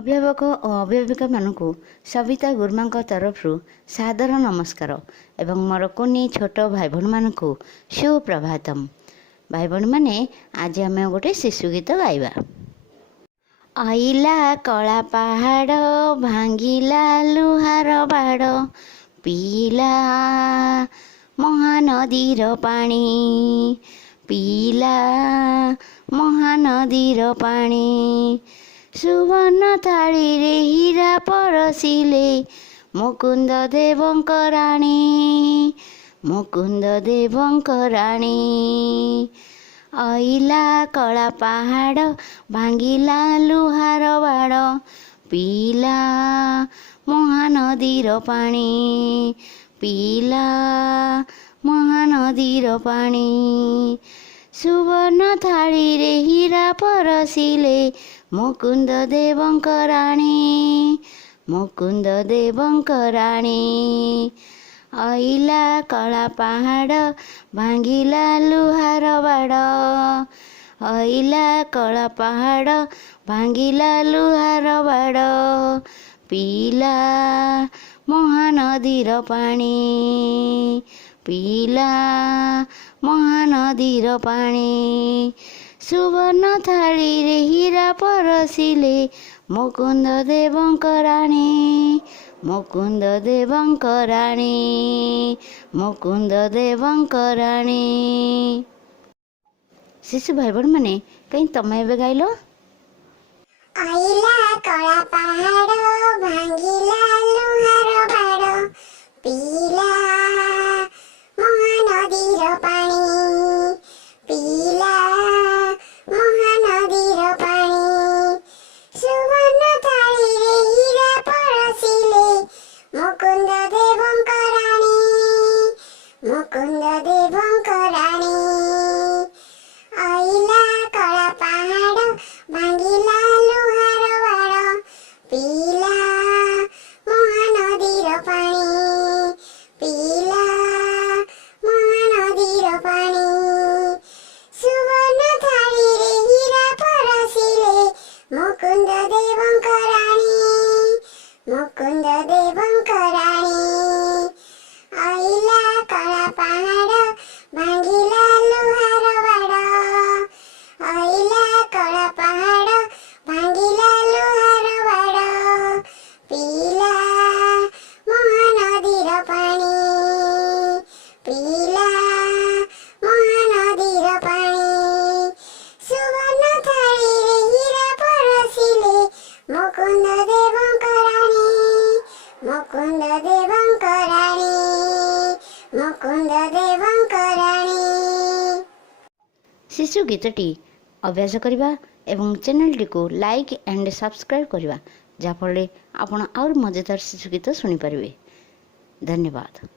अभिभावक और अभिभाविका मानकु सविता गुरुमा तरफ सादर नमस्कार एवं मोर कुनी छोट भाई भौणी मानकु सुप्रभातम। भाई भौणी माने आज आम गोटे शिशु गीत गाइबा। आइला कला पहाड़ भांगिला लुहार बाड़ पीला महानदीर पानी पीला महानदीर पानी सुवर्ण थाली रे हीरा परसिले मुकुंद देवंक राणी मुकुंद देवंक राणी। आइला कला पहाड़ भांगिला लुहार बाड़ पीला महानदीर पानी पीला महानदीर पानी सुवर्ण थाली रे हीरा परसिले मुकुंद देवंक राणी मुकुंद देवंक राणी। आइला कला पहाड़ भांगिला लुहार बाड़ आइला कला पहाड़ भांगिला लुहार बाड़ पीला महानदीर पानी पीला महानदीर पानी सुवर्ण थाली रे हीरा परसिले मुकुंद देवंक राणी मुकुंद देवंक राणी मुकुंद देवंक राणी। शिशु भाई भौणी माने कहीं तमे एबे गाइलो। आइला कला पहाड़ भांगिला लुहार बाड़ पीला महानदीर पानी पीला महानदीर पानी सुवर्ण थाली रे हीरा परसिले मुकुंद देवंक राणी मुकुंद देवंक राणी। आइला कला पहाड़ भांगिला लुहार बाड़ पीला महानदीर पानी पीला महानदीर पानी सुवर्ण थाली रे हीरा परसिले मुकुंद देवंक राणी मुकुंद देवंक राणी। आइला कला पहाड़ भांगिला लुहार बाड़ आइला कला पहाड़ भांगिला लुहार बाड़ पीला महानदीर पानी पीला महानदीर पानी सुवर्ण थाली रे हीरा परसिले मुकुंद देवंक राणी मुकुंद देवंक राणी मुकुंद देवंक राणी। शिशु गीतटी अभ्यास करवा एवं चैनल टी को लाइक एंड सब्सक्राइब करवा जहाँफल आपण आउर मजेदार शिशु गीत शुणी पारे। धन्यवाद।